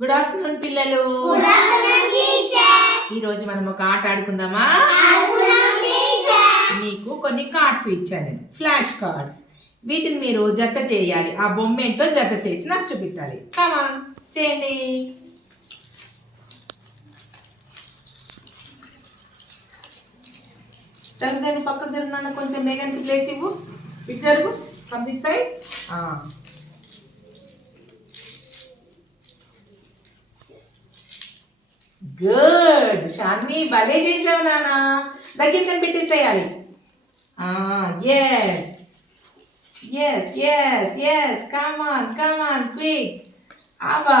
Good afternoon పిల్లలు. ఈ రోజు మనం ఒక ఆట ఆడుకుందామా? మీకు కొన్ని కార్డ్స్ ఇచ్చాను. ఫ్లాష్ కార్డ్స్ వీటిని మీరు జత చేయాలి. ఆ బొమ్మ ఏంటో జత చేసి నాకు చూపించాలి. కమాన్ చేయండి. జరుగుతాను పక్కకు జరుగుతున్నాను కొంచెం మేఘానికి ప్లేస్ ఇవ్వు. ఇటు జరుగు. Come this side good Shanvi భలే చేసావు నాన్న. దగ్గర కనిపెట్టేసేయాలి yes yes yes yes come on come on quick అబ్బా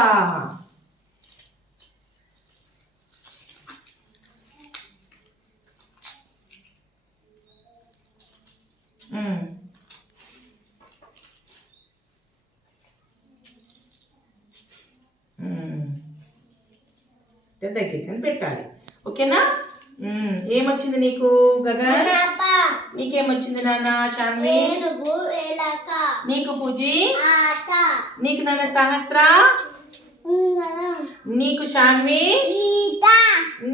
దగ్గరికి కనిపెట్టాలి ఓకేనా. ఏమొచ్చింది నీకు గగన్? నీకేమొచ్చింది నాన్న శాన్వి నీకు పూజి? నీకు నాన్న సహస్ర? నీకు శాన్వి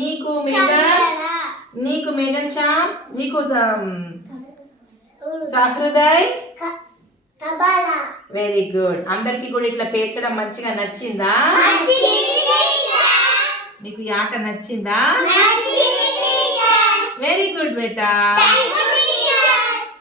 నీకు మేఘన్? నీకు మేఘన్ శ్యామ్? నీకు సహృదయ్. వెరీ గుడ్ అందరికి కూడా ఇట్లా పేర్చడం మంచిగా నచ్చిందా? మీకు ఈ ఆట నచ్చిందా? వెరీ గుడ్ బేటా.